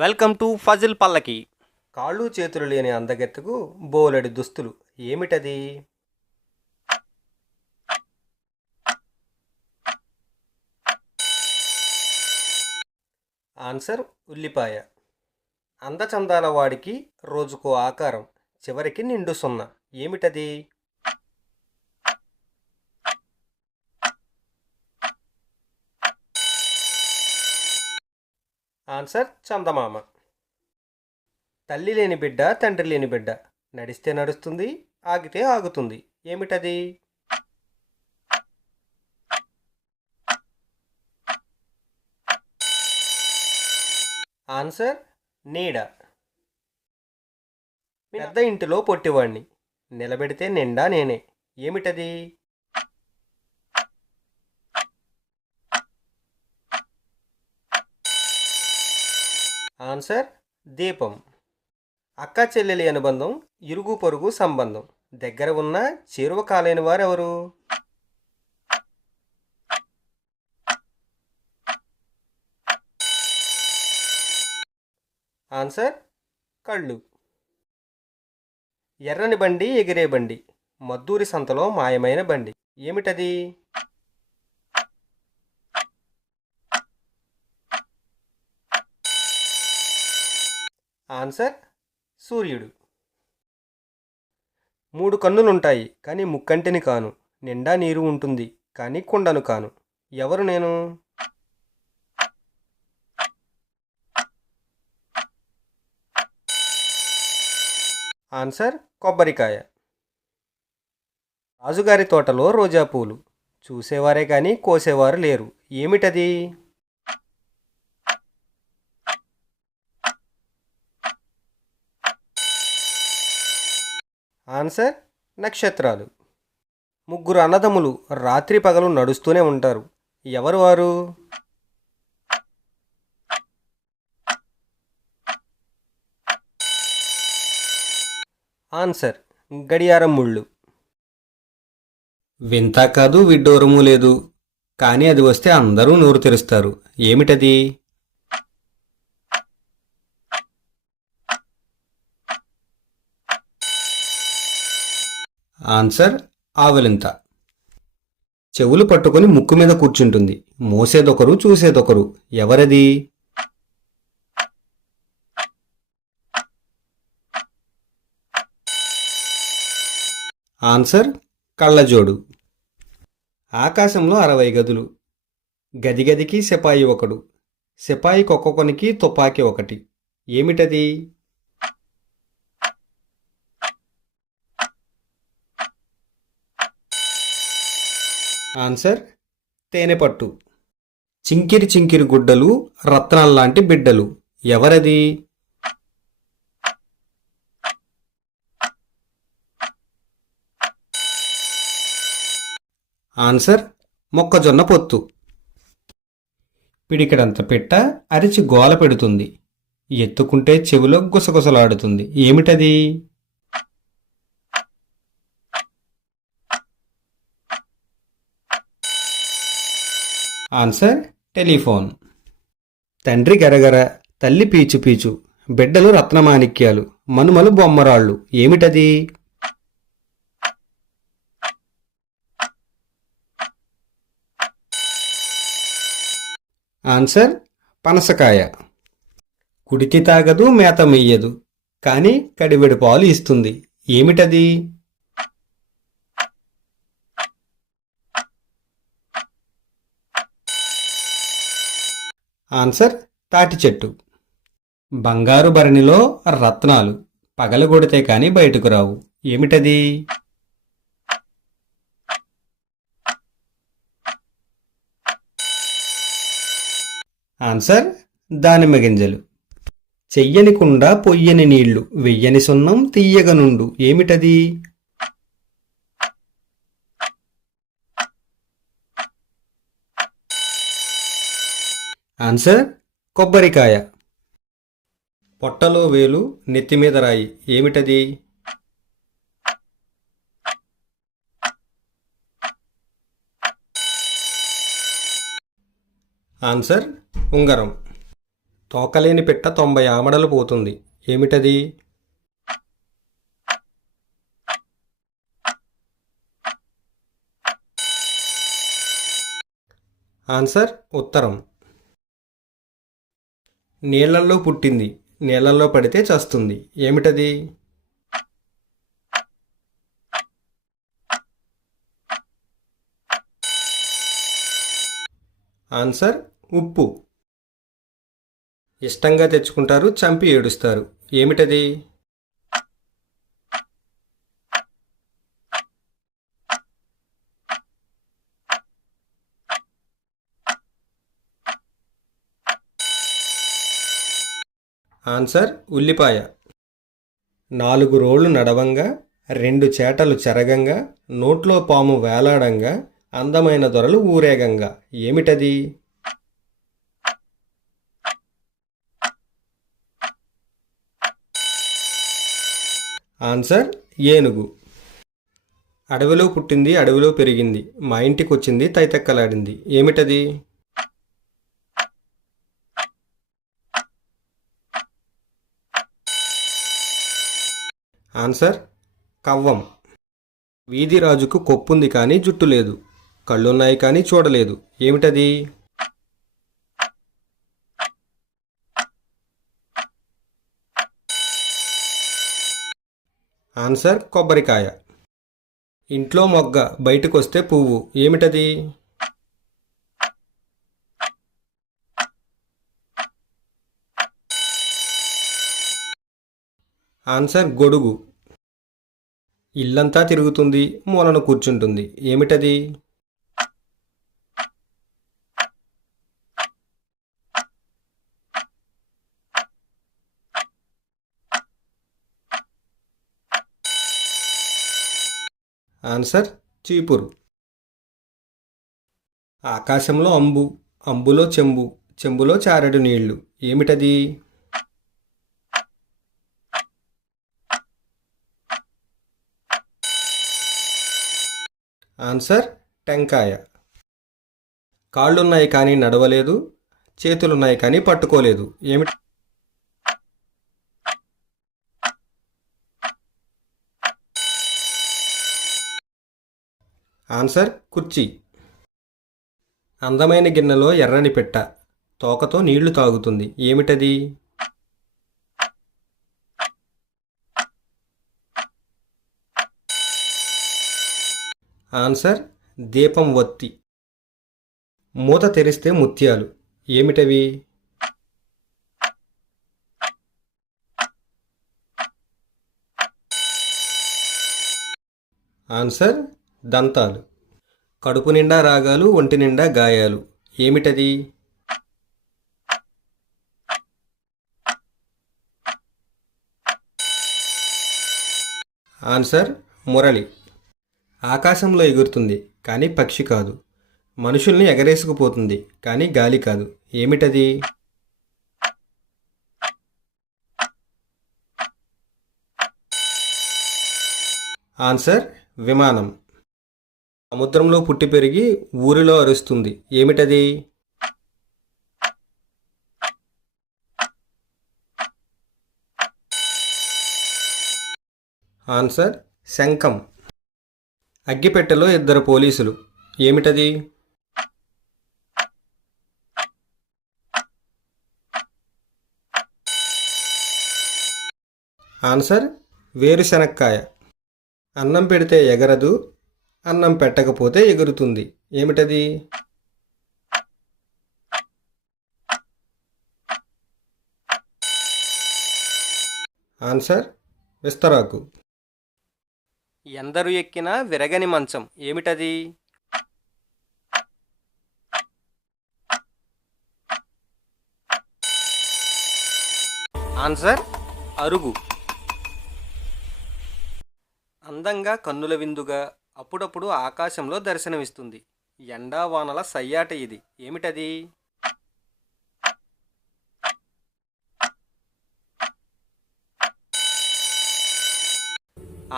Welcome to Fazil పల్లకి. కాళ్ళు చేతులు లేని అందగెత్తకు బోలెడు దుస్తులు. ఏమిటది? ఆన్సర్ ఉల్లిపాయ. అందచందాల వాడికి రోజుకో ఆకారం, చివరికి నిండు సున్నా. ఏమిటది? ఆన్సర్ చందమామ. తల్లి లేని బిడ్డ, తండ్రి లేని బిడ్డ. నడిస్తే నడుస్తుంది, ఆగితే ఆగుతుంది. ఏమిటది? ఆన్సర్ నీడ. పెద్ద ఇంటిలో పొట్టివాణ్ణి, నిలబెడితే నిండా నేనే. ఏమిటది? ఆన్సర్ దీపం. అక్క చెల్లెలి అనుబంధం, ఇరుగు పొరుగు సంబంధం. దగ్గర ఉన్న చేరువ కాలేని వారెవరు? ఆన్సర్ కళ్ళు. ఎర్రని బండి, ఎగిరే బండి, మద్దూరి సంతలో మాయమైన బండి. ఏమిటది? ఆన్సర్ సూర్యుడు. మూడు కన్నులుంటాయి కానీ ముక్కంటిని కాను, నిండా నీరు ఉంటుంది కానీ కుండను కాను. ఎవరు నేను? ఆన్సర్ కొబ్బరికాయ. రాజుగారి తోటలో రోజా పూలు, చూసేవారే కానీ కోసేవారు లేరు. ఏమిటది? ఆన్సర్ నక్షత్రాలు. ముగ్గురు అన్నదమ్ములు రాత్రి పగలు నడుస్తూనే ఉంటారు. ఎవరు వారు? ఆన్సర్ గడియారం ముళ్ళు. వింత కాదు, విడ్డూరము లేదు, కానీ అది వస్తే అందరూ నోరు తెరుస్తారు. ఏమిటది? ఆన్సర్ ఆవలింత. చెవులు పట్టుకొని ముక్కు మీద కూర్చుంటుంది, మోసేదొకరు చూసేదొకరు. ఎవరది? ఆన్సర్ కళ్ళజోడు. ఆకాశంలో 60 గదులు, గదిగదికి సిపాయి ఒకడు, సిపాయికి ఒక్కొక్కనికి తుపాకీ ఒకటి. ఏమిటది? ఆన్సర్ తేనెపట్టు. చింకిరి చింకిరి గుడ్డలు, రత్నాల్లాంటి బిడ్డలు. ఎవరది? ఆన్సర్ మొక్కజొన్న పొత్తు. పిడికెడంత పిట్ట అరిచి గోల పెడుతుంది, ఎత్తుకుంటే చెవిలో గుసగుసలాడుతుంది. ఏమిటది? Answer telephone. తండ్రి గరగర, తల్లి పీచు పీచు, బిడ్డలు రత్నమాణిక్యాలు, మనుమలు బొమ్మరాళ్ళు. ఏమిటది? ఆన్సర్ పనసకాయ. కుడితి తాగదు, మేత మెయ్యదు, కానీ కడివెడు పాలు ఇస్తుంది. ఏమిటది? ఆన్సర్ తాటి చెట్టు. బంగారు భరణిలో రత్నాలు, పగలగొడితే కాని బయటకు రావు. ఏమిటది? ఆన్సర్ దానిమ్మ గింజలు. చెయ్యని కుండ, పొయ్యని నీళ్లు, వెయ్యని సున్నం, తీయగనుండు. ఏమిటది? ఆన్సర్ కొబ్బరికాయ. పొట్టలో వేలు, నెత్తిమీద రాయి. ఏమిటది? ఆన్సర్ ఉంగరం. తోకలేని పిట్ట 90 ఆమడలు పోతుంది. ఏమిటది? ఆన్సర్ ఉత్తరం. నీళ్లల్లో పుట్టింది, నీళ్లల్లో పడితే చస్తుంది. ఏమిటది? ఆన్సర్ ఉప్పు. ఇష్టంగా తెచ్చుకుంటారు, చంపి ఏడుస్తారు. ఏమిటది? ఆన్సర్ ఉల్లిపాయ. 4 రోళ్లు నడవంగా, 2 చేటలు చెరగంగా, నోట్లో పాము వేలాడంగా, అందమైన దొరలు ఊరేగంగా. ఏమిటది? ఆన్సర్ ఏనుగు. అడవిలో పుట్టింది, అడవిలో పెరిగింది, మా ఇంటికొచ్చింది, తైతక్కలాడింది. ఏమిటది? ఆన్సర్ కవ్వం. వీధి రాజుకు కొప్పుంది కానీ జుట్టు లేదు, కళ్ళున్నాయి కానీ చూడలేదు. ఏమిటది? ఆన్సర్ కొబ్బరికాయ. ఇంట్లో మొగ్గ, బయటకొస్తే పువ్వు. ఏమిటది? ఆన్సర్ గొడుగు. ఇల్లంతా తిరుగుతుంది, మూలను కూర్చుంటుంది. ఏమిటది? ఆన్సర్ చీపురు. ఆకాశంలో అంబు, అంబులో చెంబు, చెంబులో చారెడు నీళ్లు. ఏమిటది? ఆన్సర్ టెంకాయ. కాళ్ళున్నాయి కానీ నడవలేదు, చేతులున్నాయి కానీ పట్టుకోలేదు. ఏమిటి? ఆన్సర్ కుర్చీ. అందమైన గిన్నెలో ఎర్రని పెట్ట, తోకతో నీళ్లు తాగుతుంది. ఏమిటది? ఆన్సర్ దీపం ఒత్తి. మూత తెరిస్తే ముత్యాలు. ఏమిటవి? ఆన్సర్ దంతాలు. కడుపు నిండా రాగాలు, ఒంటి నిండా గాయాలు. ఏమిటది? ఆన్సర్ మురళి. ఆకాశంలో ఎగురుతుంది కానీ పక్షి కాదు, మనుషుల్ని ఎగరేసుకుపోతుంది కానీ గాలి కాదు. ఏమిటది? ఆన్సర్ విమానం. సముద్రంలో పుట్టి పెరిగి ఊరిలో అరుస్తుంది. ఏమిటది? ఆన్సర్ శంఖం. అగ్గిపెట్టెలో 2 పోలీసులు. ఏమిటది? ఆన్సర్ వేరుశనక్కాయ. అన్నం పెడితే ఎగరదు, అన్నం పెట్టకపోతే ఎగురుతుంది. ఏమిటది? ఆన్సర్ విస్తరాకు. ఎందరు ఎక్కినా విరగని మంచం. ఏమిటది? ఆన్సర్ అరుగు. అందంగా కన్నుల విందుగా అప్పుడప్పుడు ఆకాశంలో దర్శనమిస్తుంది. ఎండా వానల సయ్యాట ఇది. ఏమిటది?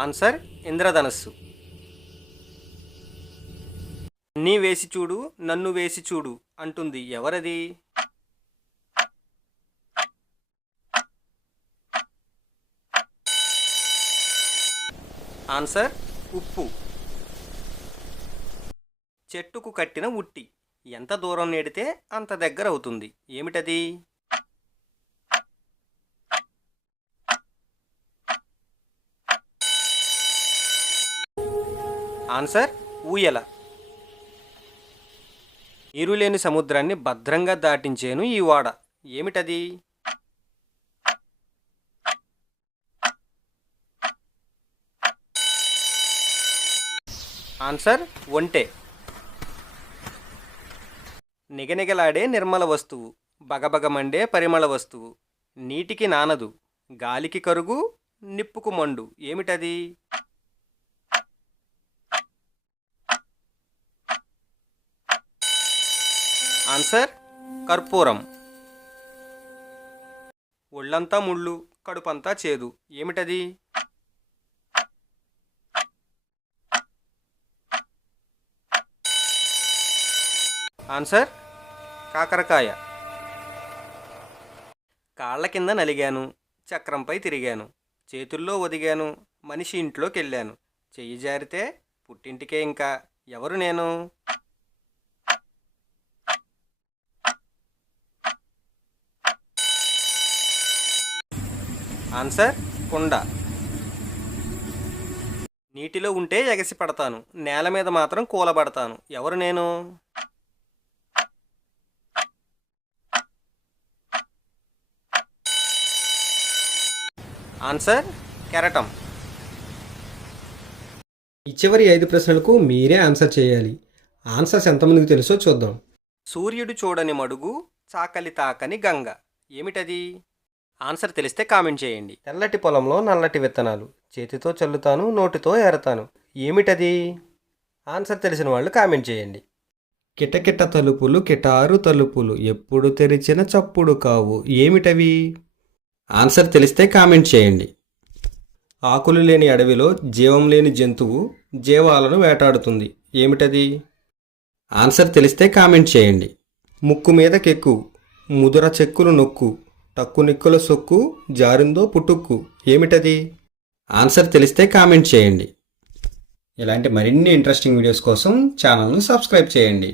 ఆన్సర్ ఇంద్రధనస్సు. నీ వేసి చూడు, నన్ను వేసి చూడు అంటుంది. ఎవరది? ఆన్సర్ ఉప్పు. చెట్టుకు కట్టిన ఉట్టి ఎంత దూరం నెడితే అంత దగ్గర అవుతుంది, ఏమిటది? ఆన్సర్ ఊయల. నీరు లేని సముద్రాన్ని భద్రంగా దాటించేను ఈ ఓడ, ఏమిటది? ఆన్సర్ ఒంటె. నిగనిగలాడే నిర్మల వస్తువు, బగబగమండే పరిమళ వస్తువు, నీటికి నానదు, గాలికి కరుగు, నిప్పుకు మండు, ఏమిటది? ఆన్సర్ కర్పూరం. ఒళ్ళంతా ముళ్ళు, కడుపంతా చేదు, ఏమిటది? ఆన్సర్ కాకరకాయ. కాళ్ళ కింద నలిగాను, చక్రంపై తిరిగాను, చేతుల్లో ఒదిగాను, మనిషి ఇంట్లోకి వెళ్ళాను, చెయ్యి జారితే పుట్టింటికే ఇంకా, ఎవరు నేను? ఆన్సర్ కుండ. నీటిలో ఉంటే ఎగసి పడతాను, నేల మీద మాత్రం కూలబడతాను, ఎవరు నేను? ఆన్సర్ కెరటం. ఈ చివరి 5 ప్రశ్నలకు మీరే ఆన్సర్ చేయాలి. ఆన్సర్స్ ఎంతమందికి తెలుసో చూద్దాం. సూర్యుడు చూడని మడుగు, చాకలి తాకని గంగ, ఏమిటది? ఆన్సర్ తెలిస్తే కామెంట్ చేయండి. తెల్లటి పొలంలో నల్లటి విత్తనాలు, చేతితో చల్లుతాను, నోటితో ఏరతాను, ఏమిటది? ఆన్సర్ తెలిసిన వాళ్ళు కామెంట్ చేయండి. కిటకిట తలుపులు, కిటారు తలుపులు, ఎప్పుడు తెరిచిన చప్పుడు కావు, ఏమిటవి? ఆన్సర్ తెలిస్తే కామెంట్ చేయండి. ఆకులు లేని అడవిలో జీవం లేని జంతువు జీవాలను వేటాడుతుంది, ఏమిటది? ఆన్సర్ తెలిస్తే కామెంట్ చేయండి. ముక్కు మీదకెక్కు, ముదుర చెక్కులు నొక్కు, టక్కు నిక్కుల సొక్కు, జారిందో పుట్టుక్కు, ఏమిటది? ఆన్సర్ తెలిస్తే కామెంట్ చేయండి. ఇలాంటి మరిన్ని ఇంట్రెస్టింగ్ వీడియోస్ కోసం ఛానల్ను సబ్స్క్రైబ్ చేయండి.